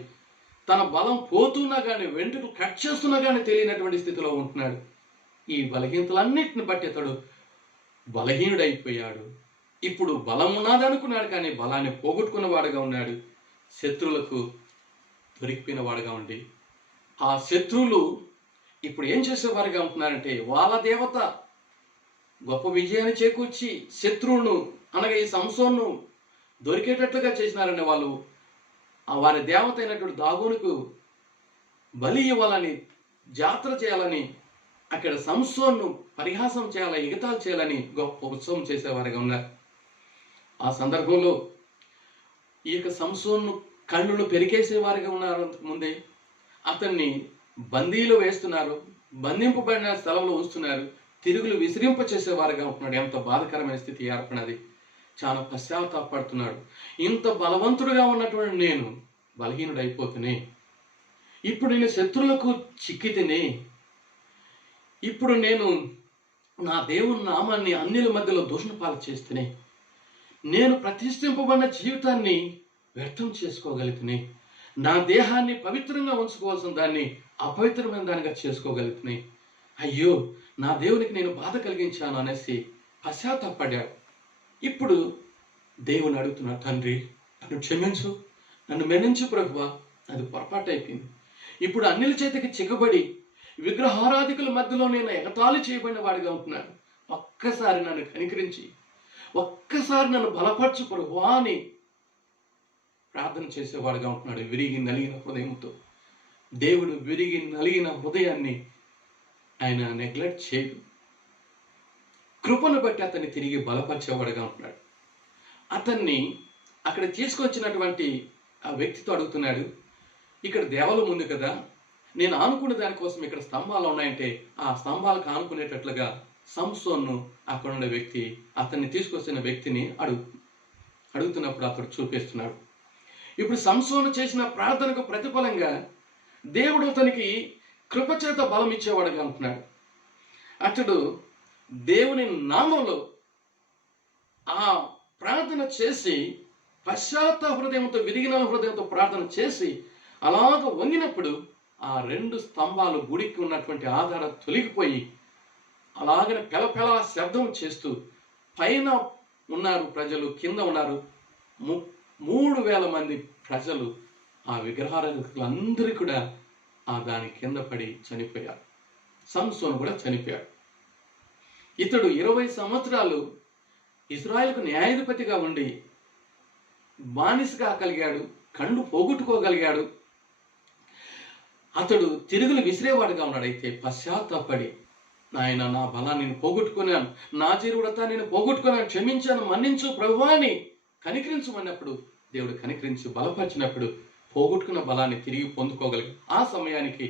తన బలం పోతున్నా కానీ, వెంట్రుకలు కట్ చేస్తున్నా కానీ తెలియనటువంటి స్థితిలో ఉంటున్నాడు. ఈ బలహీనతలన్నిటిని బట్టి అతడు బలహీనుడైపోయాడు. ఇప్పుడు బలం ఉన్నదనుకున్నాడు కానీ బలాన్ని పోగొట్టుకున్న వాడుగా ఉన్నాడు. శత్రువులకు దొరికిపోయిన వాడుగా ఉండి, ఆ శత్రువులు ఇప్పుడు ఏం చేసేవారుగా ఉంటున్నారంటే, వాళ్ళ దేవత గొప్ప విజయాన్ని చేకూర్చి శత్రువును అనగా ఈ సంసోన్ను దొరికేటట్లుగా చేసినారని వాళ్ళు వారి దేవత అయినటువంటి దాగోనుకు బలి ఇవ్వాలని, జాతర చేయాలని, అక్కడ సంసోన్ను పరిహాసం చేయాలని, ఎగతాలు చేయాలని గొప్ప ఉత్సవం చేసేవారుగా ఉన్నారు. ఆ సందర్భంలో ఈ యొక్క సంసోన్ను కళ్ళను పెరికేసేవారుగా ఉన్నారు. ముందే అతన్ని బందీలో వేస్తున్నారు. బంధింపబడిన స్థలంలో ఉంచుతున్నారు. తిరుగులు విసిరింప చేసేవారుగా ఉంటున్నాడు. ఎంత బాధకరమైన స్థితి ఏర్పడినది. చాలా పశ్చాత్తాపడుతున్నాడు. ఇంత బలవంతుడుగా ఉన్నటువంటి నేను బలహీనుడైపోతునే, ఇప్పుడు నేను శత్రువులకు చిక్కితిని, ఇప్పుడు నేను నా దేవుని నామాన్ని అన్యుల మధ్యలో దూషణ పాలు చేస్తేనే, నేను ప్రతిష్ఠింపబడిన జీవితాన్ని వ్యర్థం చేసుకోగలుగుతుని, నా దేహాన్ని పవిత్రంగా ఉంచుకోవాల్సిన దాన్ని అపవిత్రమైన దానిగా చేసుకోగలుగుతున్నాయి. అయ్యో, నా దేవునికి నేను బాధ కలిగించాను అనేసి పశ్చాత్తాపడ్డాడు. ఇప్పుడు దేవుని అడుగుతున్నాడు, తండ్రి నన్ను క్షమించు, నన్ను మన్నించు ప్రభువా, అది పొరపాటు అయిపోయింది. ఇప్పుడు అన్యుల చేతికి చిక్కబడి విగ్రహారాధికుల మధ్యలో నేను ఎగతాళి చేయబడిన వాడిగా ఉంటున్నాను. ఒక్కసారి నన్ను కనికరించి, ఒక్కసారి నన్ను బలపరచు ప్రభువా అని ప్రార్థన చేసేవాడుగా ఉంటున్నాడు. విరిగి నలిగిన హృదయంతో దేవుడు విరిగి నలిగిన హృదయాన్ని ఆయన నెగ్లెక్ట్ చేయడు. కృపను బట్టి అతన్ని తిరిగి బలపరిచేవాడుగా ఉంటున్నాడు. అతన్ని అక్కడ తీసుకొచ్చినటువంటి ఆ వ్యక్తితో అడుగుతున్నాడు, ఇక్కడ దేవాలయం ఉంది కదా, నేను ఆనుకునే దానికోసం ఇక్కడ స్తంభాలు ఉన్నాయంటే ఆ స్తంభాలకు ఆనుకునేటట్లుగా సంసోన్ను అక్కడ ఉన్న వ్యక్తి అతన్ని తీసుకొచ్చిన వ్యక్తిని అడుగుతున్నప్పుడు అతడు చూపిస్తున్నాడు. ఇప్పుడు సంసోను చేసిన ప్రార్థనకు ప్రతిఫలంగా దేవుడు అతనికి కృపచేత బలం ఇచ్చేవాడుగా ఉంటున్నాడు. అతడు దేవుని నామంలో ఆ ప్రార్థన చేసి పశ్చాత్తాప హృదయంతో, విరిగిన హృదయంతో ప్రార్థన చేసి అలాగ వంగినప్పుడు ఆ రెండు స్తంభాలు గుడికి ఉన్నటువంటి ఆధారం తొలగిపోయి అలాగనే పెలపెల శబ్దం చేస్తూ పైన ఉన్నారు ప్రజలు, కింద ఉన్నారు 3,000 మంది ప్రజలు, ఆ విగ్రహారాధకులందరూ కూడా ఆ దాని కింద పడి చనిపోయారు. సంసోను కూడా చనిపోయాడు. ఇతడు 20 సంవత్సరాలు ఇశ్రాయేలుకు న్యాయాధిపతిగా ఉండి బానిసగా కలిగాడు, కళ్ళు పోగొట్టుకోగలిగాడు. అతడు తిరుగులు విసిరేవాడుగా ఉన్నాడు. అయితే పశ్చాత్తాపడి, నాయన నా బలాన్ని నేను పోగొట్టుకున్నాను, నా జీవిత నేను పోగొట్టుకున్నాను, క్షమించాను, మన్నించు ప్రభువా అని కనికరించమన్నప్పుడు దేవుడు కనికరించి బలపరిచినప్పుడు పోగొట్టుకున్న బలాన్ని తిరిగి పొందుకోగలిగాడు. ఆ సమయానికి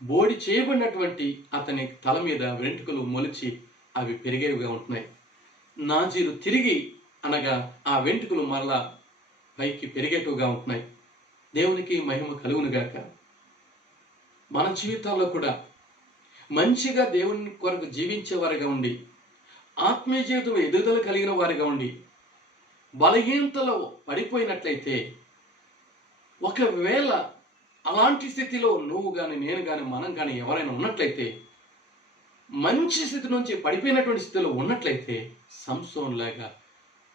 బోడి చేయబడినటువంటి అతని తల మీద వెంట్రుకలు మొలిచి అవి పెరిగేవిగా ఉంటున్నాయి. నాజీరు తిరిగి అనగా ఆ వెంట్రుకలు మరలా పైకి పెరిగేట్టుగా ఉంటున్నాయి. దేవునికి మహిమ కలుగునుగాక. మన జీవితాల్లో కూడా మంచిగా దేవుని కొరకు జీవించేవారిగా ఉండి, ఆత్మీయ జీవితం ఎదుగుదల కలిగిన వారిగా ఉండి, బలహీనతలో పడిపోయినట్లయితే, ఒకవేళ అలాంటి స్థితిలో నువ్వు కానీ, నేను కానీ, మనం కానీ ఎవరైనా ఉన్నట్లయితే, మంచి స్థితి నుంచి పడిపోయినటువంటి స్థితిలో ఉన్నట్లయితే, సంసోను లాగా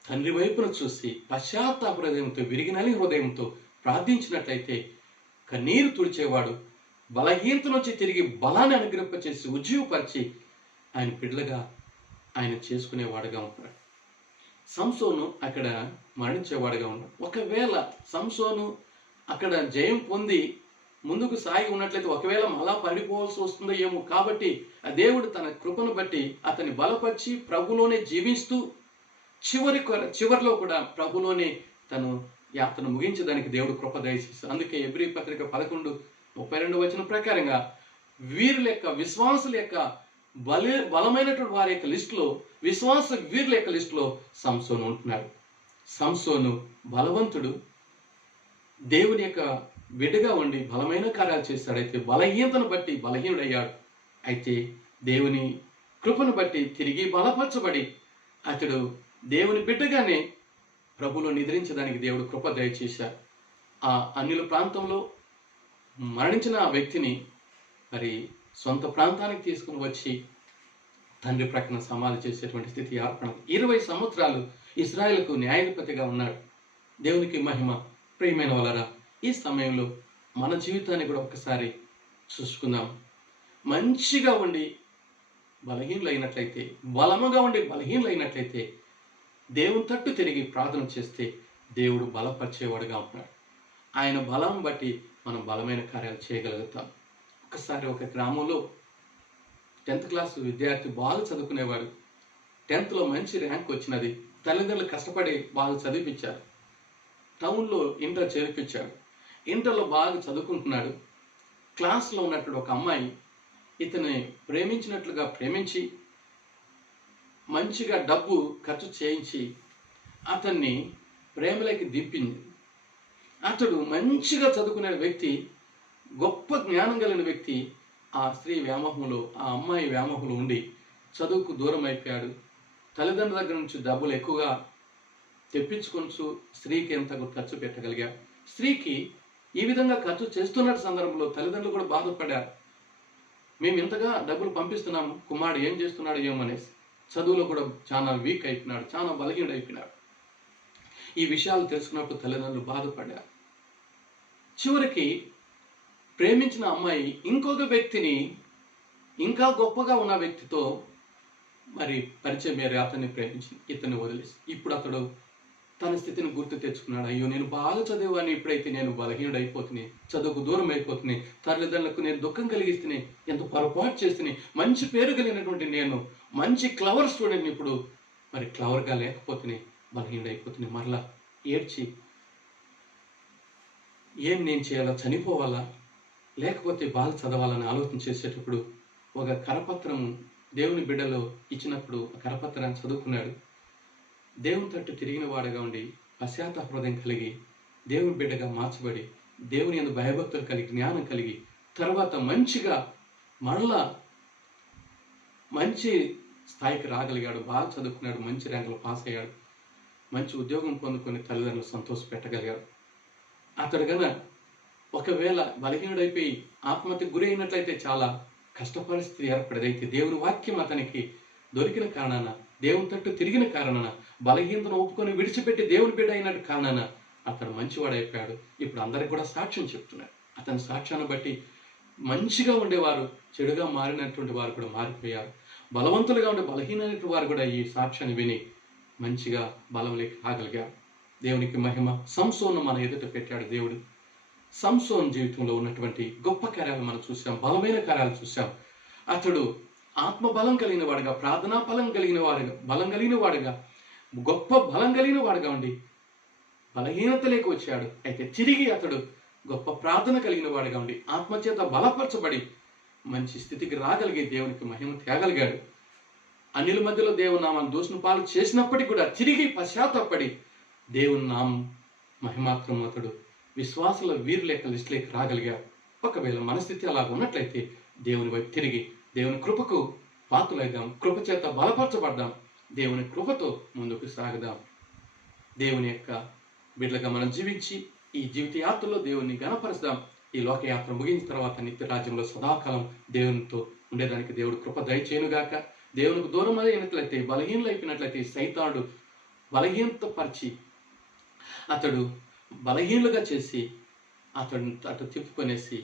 తండ్రి వైపున చూసి పశ్చాత్తాప హృదయంతో, విరిగినలి హృదయంతో ప్రార్థించినట్లయితే కన్నీరు తుడిచేవాడు బలహీనత నుంచి తిరిగి బలాన్ని అనుగ్రహింపచేసి ఉజ్జీవపరిచి ఆయన బిడ్డలుగా ఆయన చేసుకునేవాడుగా ఉంటాడు. సంసోను అక్కడ మరణించేవాడుగా ఉన్నాడు. ఒకవేళ సంసోను అక్కడ జయం పొంది ముందుకు సాగి ఉన్నట్లయితే ఒకవేళ మళ్ళా పడిపోవాల్సి వస్తుందో ఏమో. కాబట్టి ఆ దేవుడు తన కృపను బట్టి అతన్ని బలపరిచి ప్రభులోనే జీవిస్తూ చివరిలో కూడా ప్రభులోనే తను యాత్రను ముగించడానికి దేవుడు కృప దయచేస్తాడు. అందుకే ఎబ్రీ పత్రిక 11:32 ప్రకారంగా వీరుల యొక్క విశ్వాసుల యొక్క బలమైనటువంటి వారి యొక్క లిస్టులో, విశ్వాస వీరుల యొక్క లిస్టులో సంసోను ఉంటున్నాడు. సంసోను బలవంతుడు, దేవుని యొక్క బిడ్డగా ఉండి బలమైన కార్యాలు చేస్తాడు. అయితే బలహీనతను బట్టి బలహీనుడయ్యాడు. అయితే దేవుని కృపను బట్టి తిరిగి బలపరచబడి అతడు దేవుని బిడ్డగానే ప్రభులో నిద్రించడానికి దేవుడు కృప దయచేశాడు. ఆ అన్యుల ప్రాంతంలో మరణించిన ఆ వ్యక్తిని మరి సొంత ప్రాంతానికి తీసుకుని వచ్చి తండ్రి ప్రక్కన సమాధి చేసేటువంటి స్థితి ఏర్పడింది. 20 సంవత్సరాలు ఇశ్రాయేలుకు న్యాయాధిపతిగా ఉన్నాడు. దేవునికి మహిమ. ప్రియమైన వాళ్ళరా, ఈ సమయంలో మన జీవితాన్ని కూడా ఒకసారి చూసుకుందాం. మంచిగా ఉండి బలహీనులైనట్లయితే, బలముగా ఉండి బలహీనులైనట్లయితే దేవుని తట్టు తిరిగి ప్రార్థన చేస్తే దేవుడు బలపరిచేవాడుగా ఉంటున్నాడు. ఆయన బలం బట్టి మనం బలమైన కార్యాలు చేయగలుగుతాం. ఒకసారి ఒక గ్రామంలో 10th క్లాస్ విద్యార్థి బాగా చదువుకునేవాడు. 10th లో మంచి ర్యాంక్ వచ్చినది. తల్లిదండ్రులు కష్టపడి బాగా చదివించారు. టౌన్లో ఇంటర్ చేర్పించాడు. ఇంటర్లో బాగా చదువుకుంటున్నాడు. క్లాస్లో ఉన్నటువంటి ఒక అమ్మాయి ఇతన్ని ప్రేమించినట్లుగా ప్రేమించి మంచిగా డబ్బు ఖర్చు చేయించి అతన్ని ప్రేమలోకి దింపింది. అతడు మంచిగా చదువుకునే వ్యక్తి, గొప్ప జ్ఞానం కలిగిన వ్యక్తి ఆ స్త్రీ వ్యామోహంలో, ఆ అమ్మాయి వ్యామోహంలో ఉండి చదువుకు దూరం అయిపోయాడు. తల్లిదండ్రుల దగ్గర నుంచి డబ్బులు ఎక్కువగా తెప్పించుకొంచు స్త్రీకి ఎంత ఖర్చు పెట్టగలిగాడు. స్త్రీకి ఈ విధంగా ఖర్చు చేస్తున్న సందర్భంలో తల్లిదండ్రులు కూడా బాధపడ్డారు. మేము ఇంతగా డబ్బులు పంపిస్తున్నాము, కుమారుడు ఏం చేస్తున్నాడు ఏమనేసి. చదువులో కూడా చాలా వీక్ అయిపోయినాడు, చాలా బలహీనుడు అయిపోయినాడు. ఈ విషయాలు తెలుసుకున్నప్పుడు తల్లిదండ్రులు బాధపడ్డారు. చివరికి ప్రేమించిన అమ్మాయి ఇంకొక వ్యక్తిని, ఇంకా గొప్పగా ఉన్న వ్యక్తితో మరి పరిచయం మేర అతన్ని ప్రేమించింది. ఇతన్ని వదిలేసి ఇప్పుడు అతడు తన స్థితిని గుర్తు తెచ్చుకున్నాడు. అయ్యో, నేను బాగా చదివాన్ని, ఇప్పుడైతే నేను బలహీనుడు అయిపోతున్నాయి, చదువుకు దూరం అయిపోతున్నాయి, తల్లిదండ్రులకు నేను దుఃఖం కలిగిస్తున్నాయి, ఎంత పొరపాటు చేస్తున్నాయి, మంచి పేరు కలిగినటువంటి నేను మంచి క్లవర్ స్టూడెంట్ని ఇప్పుడు మరి క్లవర్గా లేకపోతున్నాయి, బలహీనుడు అయిపోతున్నాయి. మరలా ఏడ్చి ఏం నేను చేయాలా, చనిపోవాలా లేకపోతే బాగా చదవాలని ఆలోచన చేసేటప్పుడు ఒక కరపత్రం దేవుని బిడ్డలో ఇచ్చినప్పుడు ఆ కరపత్రాన్ని చదువుకున్నాడు. దేవుని తట్టు తిరిగిన వాడుగా ఉండి పశ్చాత్తాప హృదయం కలిగి దేవుని బిడ్డగా మార్చబడి దేవుని యందు భయభక్తులు కలిగి జ్ఞానం కలిగి తర్వాత మంచిగా మరలా మంచి స్థాయికి రాగలిగాడు. బాగా చదువుకున్నాడు, మంచి ర్యాంకులు పాస్ అయ్యాడు, మంచి ఉద్యోగం పొందుకొని తల్లిదండ్రులు సంతోష పెట్టగలిగాడు. అతడు గన ఒకవేళ బలహీనుడైపోయి ఆత్మహత్యకు గురి అయినట్లయితే చాలా కష్ట పరిస్థితి ఏర్పడేదైతే దేవుని వాక్యం అతనికి దొరికిన కారణాన, దేవుని తట్టు తిరిగిన కారణాన, బలహీనతను ఒప్పుకొని విడిచిపెట్టి దేవుని బిడ్డ అయినట్టు కారణాన అతడు మంచివాడైపోయాడు. ఇప్పుడు అందరికి కూడా సాక్ష్యం చెప్తున్నాడు. అతని సాక్ష్యాన్ని బట్టి మంచిగా ఉండేవారు చెడుగా మారినటువంటి వారు కూడా మారిపోయారు. బలవంతులుగా ఉండే బలహీనమైన వారు కూడా ఈ సాక్ష్యాన్ని విని మంచిగా బలంలోకి రాగలిగారు. దేవునికి మహిమ. సంసోను మన ఎదుట పెట్టాడు దేవుడు. సంసోను జీవితంలో ఉన్నటువంటి గొప్ప కార్యాలు మనం చూసాం, బలమైన కార్యాలు చూసాం. అతడు ఆత్మ బలం కలిగిన వాడుగా, ప్రార్థనా బలం కలిగిన వాడుగా, గొప్ప బలం కలిగిన వాడుగా ఉండి బలహీనతలోకి వచ్చాడు. అయితే తిరిగి అతడు గొప్ప ప్రార్థన కలిగిన వాడుగా ఉండి ఆత్మచేత బలపరచబడి మంచి స్థితికి రాగలిగే దేవునికి మహిమ తేగలిగాడు. అన్యుల మధ్యలో దేవుని నామం దూషణ పాలు చేసినప్పటికీ కూడా తిరిగి పశ్చాత్తాపడి దేవుని నామం మహిమాత్రం అతడు విశ్వాసుల వీరుల యొక్క లిస్టులోకి రాగలిగాడు. ఒకవేళ మన స్థితి అలా ఉన్నట్లయితే దేవుని వైపు తిరిగి దేవుని కృపకు పాత్రులైదాం, కృప చేత బలపరచబడ్డాం, దేవుని కృపతో ముందుకు సాగుదాం. దేవుని యొక్క బిడ్డలుగా మనం జీవించి ఈ జీవిత యాత్రలో దేవుని గణపరుస్తాం. ఈ లోకయాత్ర ముగించిన తర్వాత నిత్య రాజ్యంలో సదాకాలం దేవునితో ఉండేదానికి దేవుడు కృప దయచేయునుగాక. దేవునికి దూరం అయినట్లయితే, బలహీనులైపోయినట్లయితే సైతానుడు బలహీనత పరిచి అతడు బలహీనులుగా చేసి అటు తిప్పుకొనేసి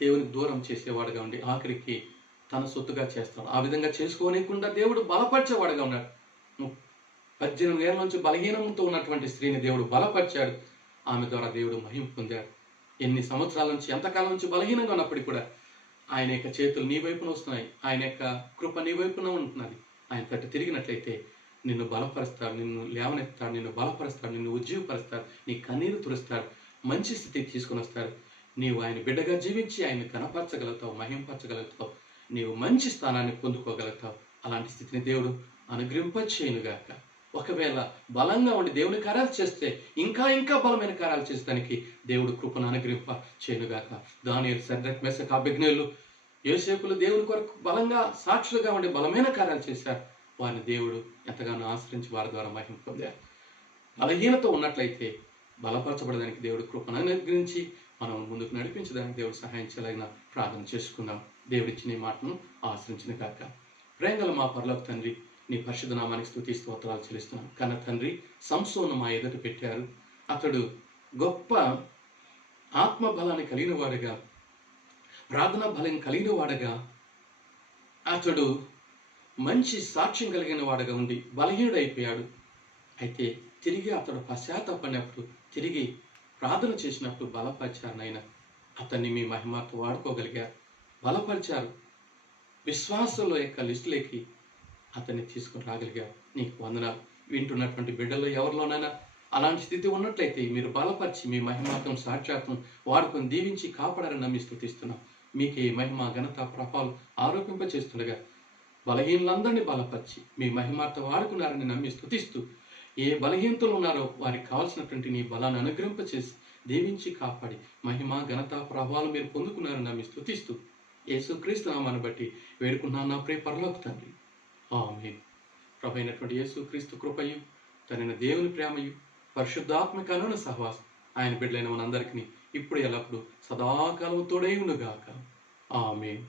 దేవునికి దూరం చేసేవాడుగా ఉండి ఆఖరికి తన సొత్తుగా చేస్తాడు. ఆ విధంగా చేసుకోనికుండా దేవుడు బలపరిచేవాడుగా ఉన్నాడు. 18 ఏళ్ళ నుంచి బలహీనంతో ఉన్నటువంటి స్త్రీని దేవుడు బలపరిచాడు. ఆమె ద్వారా దేవుడు మహిమ పొందాడు. ఎన్ని సంవత్సరాల నుంచి, ఎంతకాలం నుంచి బలహీనంగా ఉన్నప్పటికీ కూడా ఆయన యొక్క చేతులు నీ వైపున వస్తున్నాయి. ఆయన యొక్క కృప నీ వైపున ఉంటున్నది. ఆయన తట్టు తిరిగినట్లయితే నిన్ను బలపరుస్తాడు, నిన్ను లేవనెత్తాడు, నిన్ను బలపరుస్తాడు, నిన్ను ఉజ్జీవపరుస్తాడు, నీ కన్నీరు తుడుస్తాడు, మంచి స్థితికి తీసుకొని వస్తాడు. నీవు ఆయన బిడ్డగా జీవించి ఆయన్ని కనపరచగలుగుతావు, మహింపరచగలుగుతావు, నీవు మంచి స్థానాన్ని పొందుకోగలుగుతావు. అలాంటి స్థితిని దేవుడు అనుగ్రహింపచేయునుగాక. ఒకవేళ బలంగా ఉండి దేవుని కార్యాలు చేస్తే ఇంకా ఇంకా బలమైన కార్యాలు చేసేదానికి దేవుడు కృపను అనుగ్రహింప చేయనుగాక. దానియేలు, షద్రక్, మెషక్, అబేద్నెగోలు, యోసేపులు దేవుని కొరకు బలంగా సాక్షులుగా ఉండి బలమైన కార్యాలు చేశారు. వారిని దేవుడు ఎంతగానో ఆశ్రయించి వారి ద్వారా మహిమ పొందారు. బలహీనత ఉన్నట్లయితే బలపరచబడడానికి దేవుడు కృపను అనుగ్రహించి మనం ముందుకు నడిపించడానికి దేవుడు సహాయం చేయాలని ప్రార్థన చేసుకుందాం. దేవుడిచ్చిన ఈ మాటను ఆశ్రయించిన కాక. ప్రేమగల మా పరలోక తండ్రి, నీ పరిశుద్ధ నామానికి స్తుతి స్తోత్రాలు చెల్లిస్తున్నాం. కన్న తండ్రి, సంసోను మా ఎదుట పెట్టారు. అతడు గొప్ప ఆత్మబలాన్ని కలిగిన వాడుగా, ప్రార్థనా బలం కలిగిన వాడుగా, అతడు మంచి సాక్ష్యం కలిగిన వాడుగా ఉండి బలహీనుడైపోయాడు. అయితే తిరిగి అతడు పశ్చాత్తాపడినప్పుడు, తిరిగి ప్రార్థన చేసినప్పుడు బలపరిచారు. నాయన, అతన్ని మీ మహిమతో వాడుకోగలిగారు, బలపరిచారు. విశ్వాసంలో యొక్క లిస్టులోకి అతన్ని తీసుకుని రాగలిగారు. నీకు వందనాలు. వింటున్నటువంటి బిడ్డల్లో ఎవరిలోనైనా అలాంటి స్థితి ఉన్నట్లయితే మీరు బలపరిచి మీ మహిమాత్వం, సాక్షాత్వం వాడుకొని దీవించి కాపాడారని నమ్మి స్తుతిస్తున్నాం. మీకే మహిమ, ఘనత, ప్రభావాలు ఆరోపింపచేస్తుండగా బలహీనులందరినీ బలపరిచి మీ మహిమార్థం వాడుకున్నారని నమ్మి స్తుతిస్తూ, ఏ బలహీనతలు ఉన్నారో వారికి కావాల్సినటువంటి నీ బలాన్ని అనుగ్రహింపచేసి దీవించి కాపాడి మహిమ, ఘనత, ప్రభావాలు మీరు పొందుకున్నారని నమ్మి స్తుతిస్తూ యేసుక్రీస్తు నామాన్ని బట్టి వేడుకున్నాను నా ప్రియ పరలోక తండ్రి. ఆమేన్. ప్రభు అయినటువంటి యేసుక్రీస్తు కృపయు, తనైన దేవుని ప్రేమయు, పరిశుద్ధాత్మక అనున సహవాసం ఆయన బిడ్డలైన మనందరికీ ఇప్పుడు ఎల్లప్పుడు సదాకాలం తోడై ఉండుగాక. ఆమేన్.